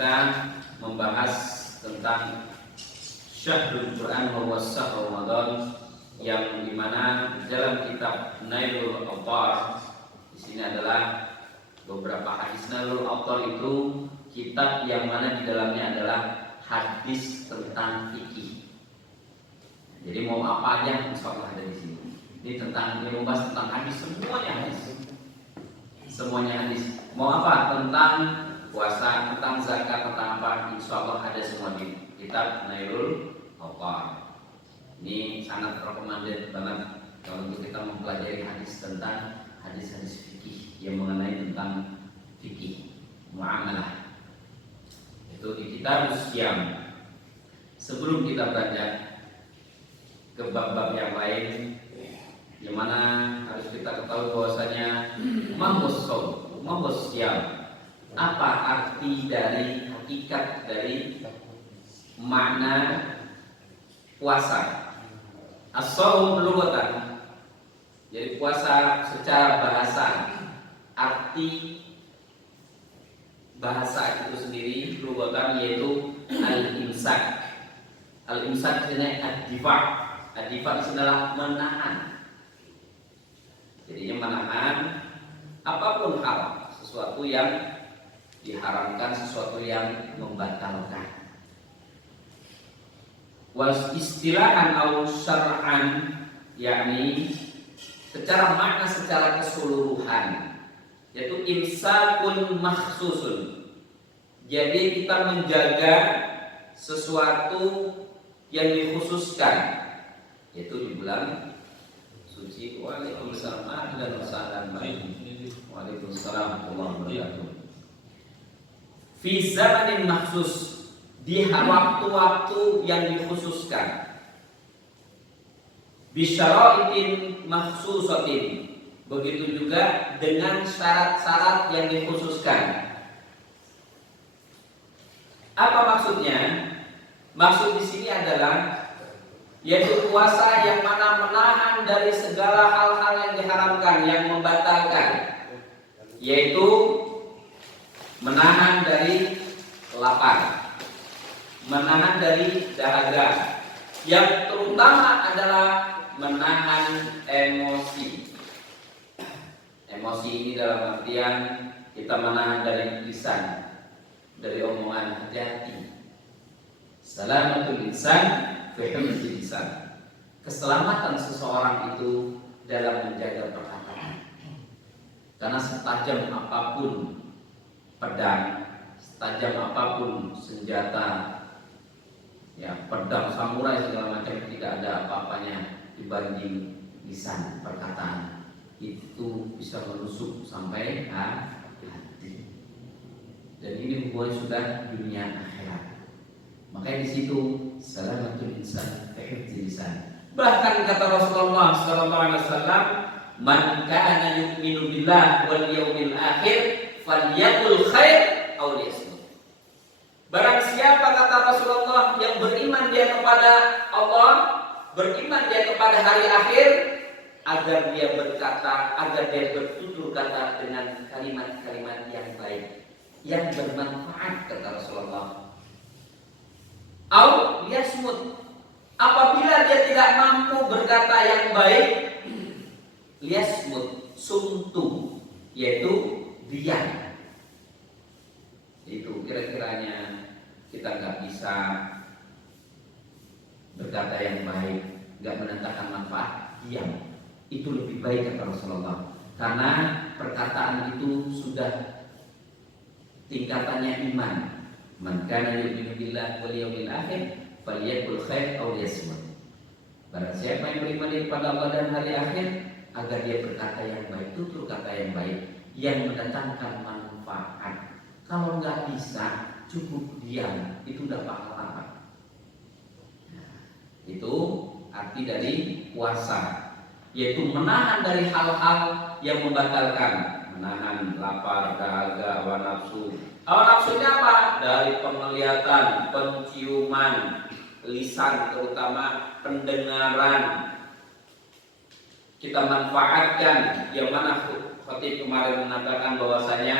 kita membahas tentang Syahrul Quran wa Syahrul Ramadan, yang dimana dalam kitab Nailul Awtar di sini adalah beberapa hadis. Nailul Awtar itu kitab yang mana di dalamnya adalah hadis tentang fikih. Jadi mau apa aja insyaallah ada di sini. Ini tentang membahas tentang hadis, semuanya hadis. Mau apa? Tentang puasa, tentang zakat, tentang apa? Insyaallah ada semua di kitab Nailul Awtar. Ini sangat recommended banget kalau untuk kita mempelajari hadis tentang hadis-hadis fikih yang mengenai tentang fikih muamalah. Itu di kitab Usyam. Sebelum kita beranjak ke bab-bab yang lain, yang mana harus kita ketahui bahwasanya Syam, apa arti dari hakikat dari makna puasa. As-shaum lughatan, jadi puasa secara bahasa, arti bahasa itu sendiri lughatan yaitu al-imsak. Al-imsak ini ad-difa'. Ad-difa' itu adalah menahan. Jadinya menahan apapun hal, sesuatu yang diharamkan, sesuatu yang membatalkan. Was istilahan atau syar'an, yakni secara makna, secara keseluruhan, yaitu imsakun makhsusun. Jadi kita menjaga sesuatu yang dikhususkan, yaitu di bulan suci. Waalaikumsalam dan Waalaikumsalam warahmatullahi wabarakatuh. Fi zamanin makhsus, di waktu-waktu yang dikhususkan. Bisyara'itin makhsusatin, begitu juga dengan syarat-syarat yang dikhususkan. Apa maksudnya? Maksud di sini adalah yaitu puasa yang mana menahan dari segala hal-hal yang diharamkan, yang membatalkan, yaitu menahan dari lapar, menahan dari dahaga, yang terutama adalah menahan emosi. Emosi ini dalam artian kita menahan dari lisan, dari omongan, hati-hati. Salamatul lisan fi hifdzil lisan. Keselamatan seseorang itu dalam menjaga perkataan. Karena setajam apapun pedang, setajam apapun senjata, ya, pedang samurai segala macam, tidak ada apa-apanya dibanding lisan, perkataan. Itu bisa menusuk sampai hati. Dan ini hubungan sudah dunia akhirat. Makanya di situ salamatul insan fi hifdzil lisan. Bahkan kata Rasulullah sallallahu alaihi wasallam, "Man kana yu'minu billah wal yawmil akhir falyaqul khair aw liyasmut." Barang siapa, kata Rasulullah, yang beriman dia kepada Allah, beriman dia kepada hari akhir, agar dia berkata, agar dia bertutur kata dengan kalimat-kalimat yang baik, yang bermanfaat, kata Rasulullah. Au liyasmut, apabila dia tidak mampu berkata yang baik, liyasmut, sumtu, yaitu diam. Itu kira-kiranya kita nggak bisa berkata yang baik, nggak mendatangkan manfaat, diam. Itu lebih baik, kata Rasulullah. Karena perkataan itu sudah tingkatannya iman. Man kana yu'minu billahi wal yawmil akhir falyaqul khair aw liyasmut. Barang siapa yang beriman kepada Allah dan hari akhir, agar dia berkata yang baik, tutur kata yang baik yang mendatangkan manfaat. Kalau nggak bisa, cukup diam, itu udah pahala. Nah, itu arti dari puasa, yaitu menahan dari hal-hal yang membatalkan, menahan lapar, dahaga, hawa nafsu. Hawa nafsunya apa? Dari penglihatan, penciuman, lisan, terutama pendengaran. Kita manfaatkan, yang mana Khatib kemarin mengatakan bahwasanya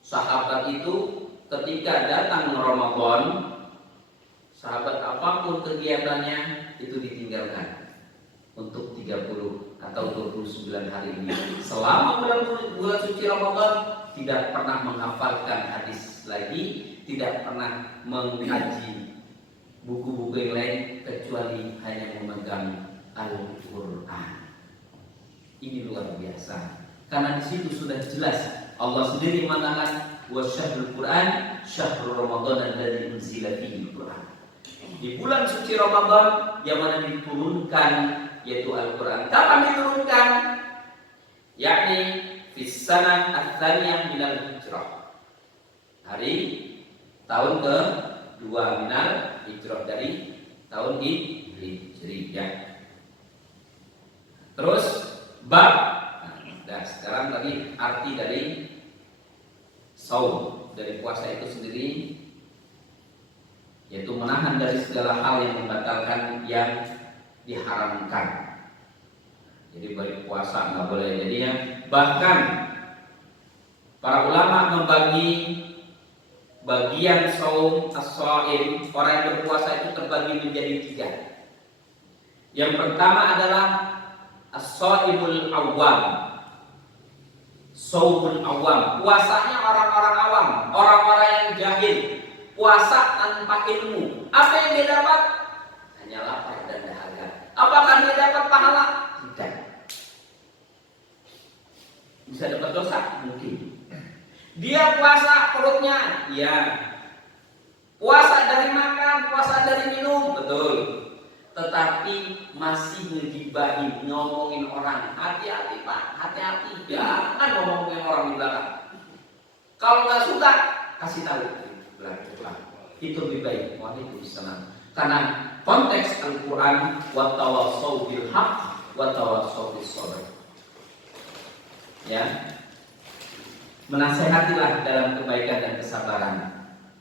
sahabat itu ketika datang Ramadan, sahabat apapun kegiatannya itu ditinggalkan untuk 30 atau 29 hari ini. Selama bulan suci Ramadan tidak pernah menghafalkan hadis lagi, tidak pernah mengkaji buku-buku yang lain kecuali hanya memegang Al-Quran. Ini luar biasa. Karena di situ sudah jelas Allah sendiri mengatakan wa syahrul Quran syahrul Ramadan alladzi unzila fihi Quran. Di bulan suci Ramadan yang mana diturunkan yaitu Al-Quran. Kapan diturunkan? Yakni fis sanah ats-tsaniyah minal hijrah. Hari tahun ke-2 minal hijrah, dari tahun Hijriyah. Terus bab. Nah, sekarang tadi arti dari saum, dari puasa itu sendiri, yaitu menahan dari segala hal yang membatalkan yang diharamkan. Jadi bagi puasa nggak boleh. Jadinya bahkan para ulama membagi bagian saum as-shaim, orang yang berpuasa itu terbagi menjadi 3. Yang pertama adalah as-shaimul awam, saumul awam, puasanya orang-orang awam, orang-orang yang jahil, puasa tanpa ilmu. Apa yang dia dapat? Hanya lapar dan dahaga. Apakah dia dapat pahala? Tidak. Bisa dapat dosa? Mungkin. Dia puasa perutnya, ya. Puasa dari makan, puasa dari minum, betul. Tetapi masih ngegibahin, ngomongin orang. Hati-hati Pak, hati-hati. Jangan ngomongin orang di belakang. Kalau nggak suka, kasih tahu. Itu lebih baik. Waalaikumsalam. Karena konteks Al-Quran wa tawassaw bil haqq wa tawassaw bis sabr. Ya. Menasehatilah dalam kebaikan dan kesabaran.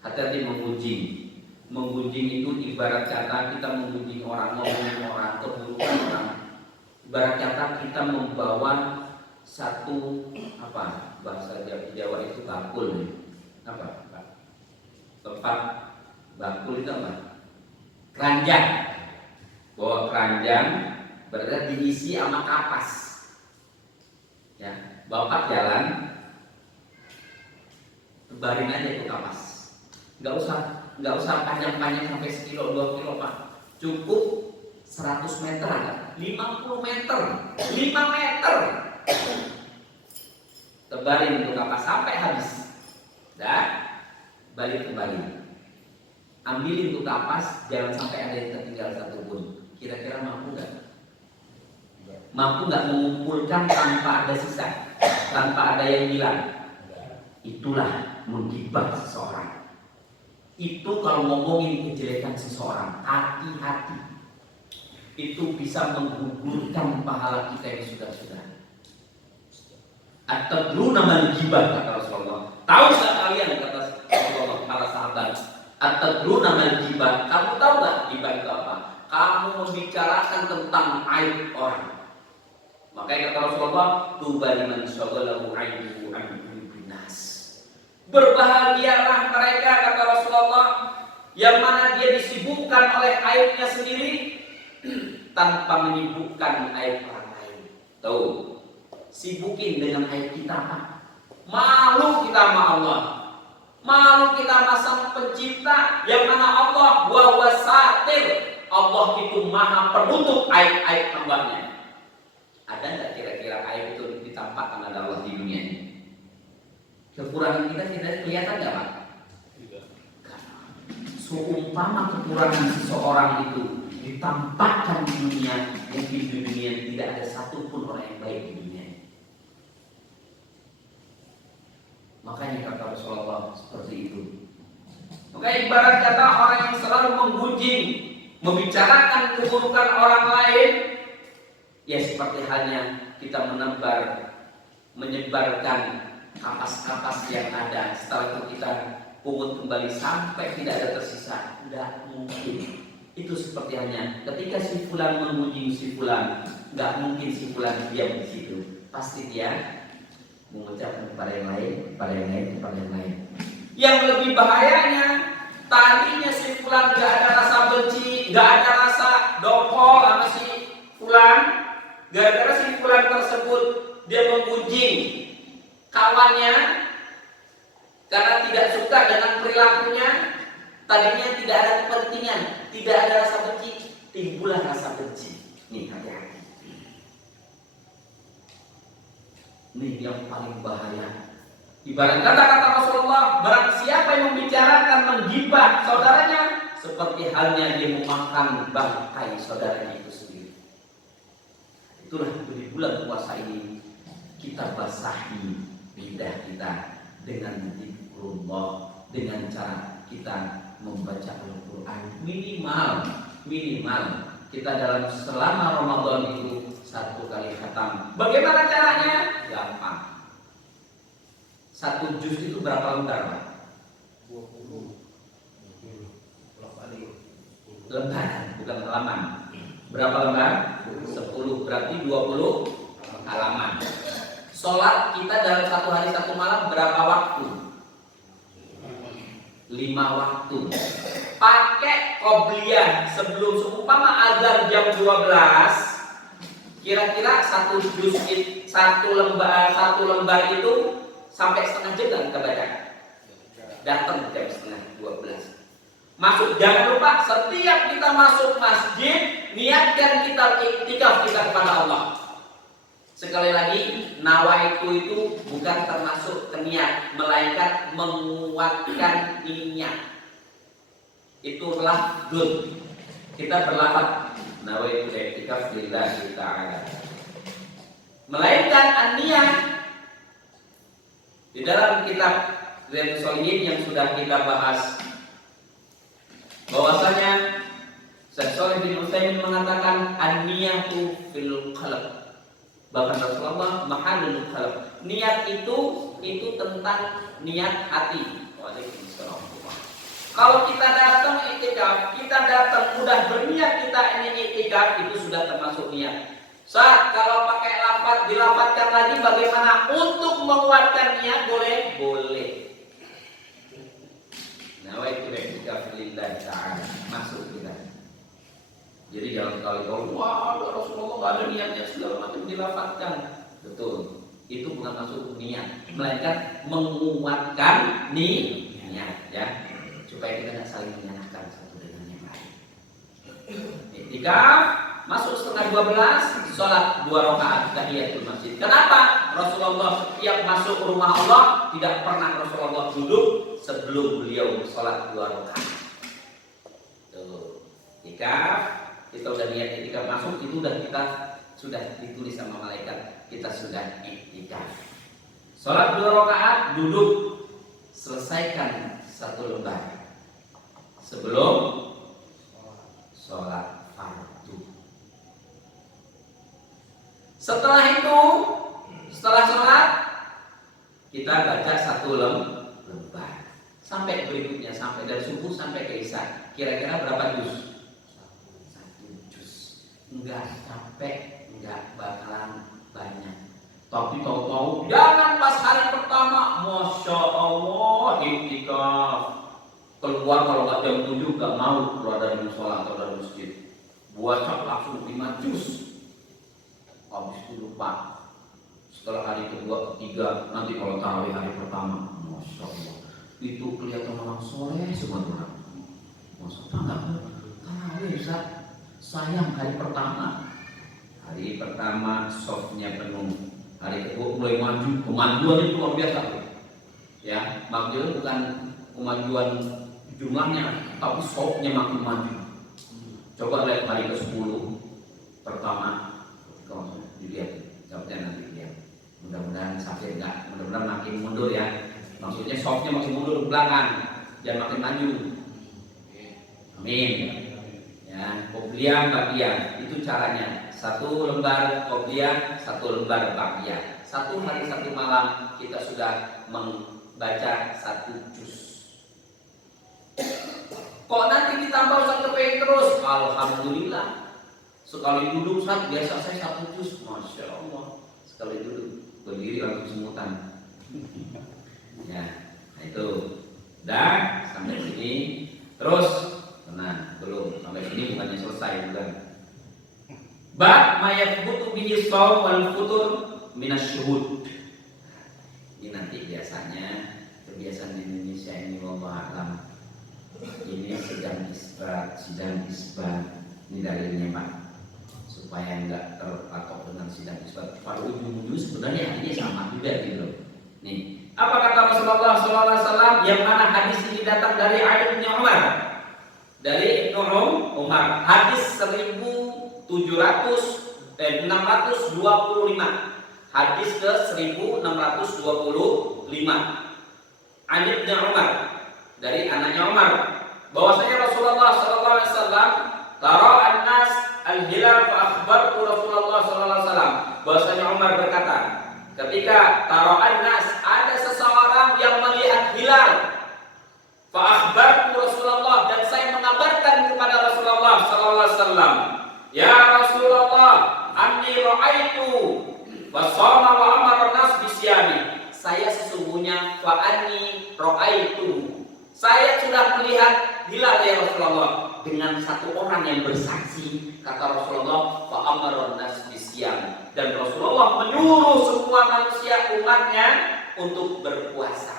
Hati-hati menggunjing. Menggunjing itu ibarat kata kita menggunjing orang, ngomongin orang, keburukan orang. Ibarat kata kita membawa satu bahasa Jawa itu bakul. Apa? Tempat bakul itu apa? Keranjang. Bawa keranjang berarti diisi sama kapas. Ya, Bapak jalan, tebarin aja itu kapas. Nggak usah panjang-panjang sampai 1 kilo 2 kilo Pak. Cukup 100 meter, 50 meter, 5 meter. Tebarin itu kapas sampai habis. Dah, balik kembali. Ambilin itu kapas, jangan sampai ada yang tertinggal satu pun. Kira-kira mampu nggak? Mampu nggak mengumpulkan tanpa ada sisa, tanpa ada yang hilang? Itulah menggibah seseorang. Itu kalau ngomongin kejelekan seseorang, hati-hati. Itu bisa menggugurkan pahala kita yang sudah-sudah. At-tadruna man ghibah, kata Rasulullah. Tahu nggak kalian, kata Rasulullah, para sahabat? At-tadruna man ghibah. Kamu tahu nggak ghibah itu apa? Kamu membicarakan tentang aib orang. Makanya kata Rasulullah, tuba liman syaghalahu aibuhu an binas. Berbahagialah mereka, kata Rasulullah, yang mana dia disibukkan oleh aibnya sendiri tanpa menyibukkan aib orang lain. Tahu? Sibukin dengan aib kita, Pak. Malu kita sama Allah. Malu kita sama Sang Pencipta, yang mana Allah wa huwa satir. Allah itu maha penutup aib-aib hambanya. Ada nggak kira-kira aib itu ditampakkan oleh Allah di dunia ini? Kekurangan kita tidak kelihatan nggak Pak? Tidak. Seumpama kekurangan seseorang itu ditampakkan di dunia, mungkin di dunia tidak ada satupun orang yang baik di dunia. Makanya kata Rasulullah seperti itu. Maka ibarat kata orang yang selalu menggunjing, membicarakan keburukan orang lain, ya seperti halnya kita menyebarkan kapas-kapas yang ada. Setelah itu kita pungut kembali sampai tidak ada tersisa. Tidak mungkin. Itu seperti halnya ketika si fulan mengunjungi si fulan, nggak mungkin si fulan diam di situ. Pasti dia mengucapkan kepada yang lain, kepada yang lain, kepada yang lain. Yang lebih bahayanya. Tadinya si fulan gak ada rasa benci, gak ada rasa dongkol sama si fulan. Gara-gara si fulan tersebut dia menggunjing kawannya karena tidak suka dengan perilakunya. Tadinya tidak ada kepentingan, tidak ada rasa benci, timbullah rasa benci. Nih, hati-hati. Ini yang paling bahaya. Ibarat kata Rasulullah, barang siapa yang membicarakan, menggibah saudaranya, seperti halnya dia memakan bangkai saudaranya itu sendiri. Itulah di bulan puasa ini kita basahi lidah kita dengan zikrullah, dengan cara kita membaca Al-Quran. Minimal kita dalam selama Ramadan itu 1 kali khatam. Bagaimana caranya? Gampang. 1 juz itu berapa lembar, Pak? 20 lembar, bukan halaman. Berapa lembar? 10, berarti 20 halaman. Sholat kita dalam 1 hari 1 malam berapa waktu? 5 waktu. Pakai qobliyah sebelum seumpama azan jam 12, kira-kira 1 juz, 1 lembar itu sampai setengah jam kita baca. Datang jam setengah 12. Masuk, jangan lupa setiap kita masuk masjid niatkan kita iktikaf kita kepada Allah. Sekali lagi, nawaitu itu bukan termasuk niat, melainkan menguatkan niat. Itu lafzun. Kita berlafaz nawaitu iktikaf lillahi ta'ala. Melainkan an-niyah. Di dalam kitab Riyadhus Shalihin yang sudah kita bahas, bahwasanya Syekh Shalih bin Utsaimin mengatakan an-niyatu fil qalb. Bahkan Rasulullah mahallul qalb. Niat itu tentang niat hati. Waalaikumsalam. Kalau kita datang iktikaf, kita datang udah berniat kita ini iktikaf, itu sudah termasuk niat. Saat kalau pakai lafaz dilafazkan lagi bagaimana untuk menguatkan niat boleh? Boleh. Nawaitu iktikaf lillahi ta'ala, masuk kita. Jadi jangan sekali-kali wah Rasulullah enggak ada niatnya segala macam dilafazkan. Betul. Itu bukan masuk niat, melainkan menguatkan niat ya. Supaya kita tidak saling menyalahkan satu dengan yang lain. Iktikaf masuk setengah 12, sholat 2 rakaat tahiyatul masjid. Kenapa? Rasulullah setiap masuk rumah Allah tidak pernah Rasulullah duduk sebelum beliau sholat 2 rakaat. Tuh, iktikaf kita udah niat iktikaf masuk, itu kita sudah ditulis sama malaikat kita sudah iktikaf. Sholat 2 rakaat, duduk, selesaikan 1 lembar sebelum sholat fardu. Setelah itu, setelah sholat kita baca 1 lembar sampai berikutnya, sampai dari subuh sampai ke isya. Kira-kira berapa juz? 1 juz. Enggak capek, enggak bakalan banyak. Tapi tahu-tahu jangan pas hari pertama, masya Allah iktikaf. Keluar kalau nggak jam 7 nggak mau keluar dari musola atau dari masjid. Baca langsung 5 juz. Habis itu lupa. Setelah hari kedua, ketiga, nanti kalau tarawih hari pertama, masya Allah, itu kelihatan orang soleh semua orang. Masya Allah, tarawih Ustaz, sayang hari pertama. Hari pertama softnya penuh. Hari kedua mulai maju, kemajuan itu luar biasa. Ya, maksudnya bukan kemajuan jumlahnya, tapi softnya makin maju. Coba lihat hari ke-10 pertama, kalau dilihat jawabnya nanti lihat. Mudah-mudahan sakit enggak, mudah-mudahan makin mundur ya. Maksudnya softnya makin mundur ke belakang, jangan makin maju. Amin. Ya, qobliyah baqiyah itu caranya. 1 lembar qobliyah, 1 lembar baqiyah. 1 hari 1 malam kita sudah membaca 1 juz. Kok nanti ditambah Ustaz kepengen terus? Alhamdulillah. Sekali duduk Ustaz, biasa saya 1 juz. Masya Allah. Sekali duduk, berdiri langsung semutan. Ya, nah itu. Dah sampai sini. Terus tenang, belum sampai sini bukannya selesai, bukan. Bab mayathbutu bihi shaum wal futur minasyuhud. Ini nanti biasanya kebiasaan di Indonesia ini wallahu a'lam. Ini sedang isbat ini dalilnya Pak, supaya enggak terpatok dengan sidang isbat. Pada ujung-ujung sebenarnya ini sama juga gitu. Nih, apa kata Rasulullah SAW yang mana hadis ini datang dari Ali bin Umar? Dari Ibnu Umar, hadis 625. Hadis ke 1625. Ali bin Umar dari anaknya Umar, bahwasanya Rasulullah SAW tara an-nas al-hilal fa akhbartu Rasulullah SAW. Bahwasanya Umar berkata, ketika tara an-nas ada seseorang yang melihat hilal, fa akhbartu Rasulullah, dan saya mengabarkan kepada Rasulullah SAW, ya Rasulullah, anni ra'aitu wa shama wa amara an-nas bisyami. Saya sesungguhnya fa anni ra'aitu, saya sudah melihat hilal ya Rasulullah, dengan satu orang yang bersaksi, kata Rasulullah, fa amara an-nas bisyami, dan Rasulullah menyuruh semua manusia umatnya untuk berpuasa.